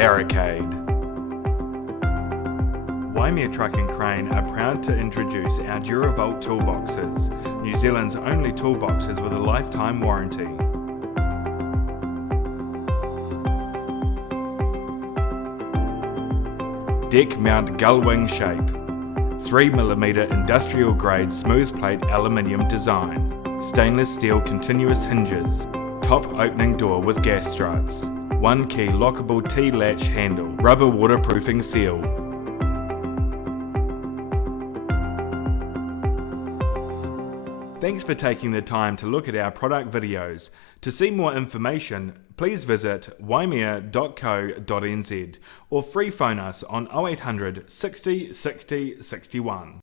Barricade. Waimea Truck and Crane are proud to introduce our Duravault toolboxes, New Zealand's only toolboxes with a lifetime warranty. Deck mount gull wing shape, 3mm industrial grade smooth plate aluminium design, stainless steel continuous hinges, top opening door with gas struts, 1 key lockable T-latch handle, rubber waterproofing seal. Thanks for taking the time to look at our product videos. To see more information, please visit waimea.co.nz or free phone us on 0800 60 60 61.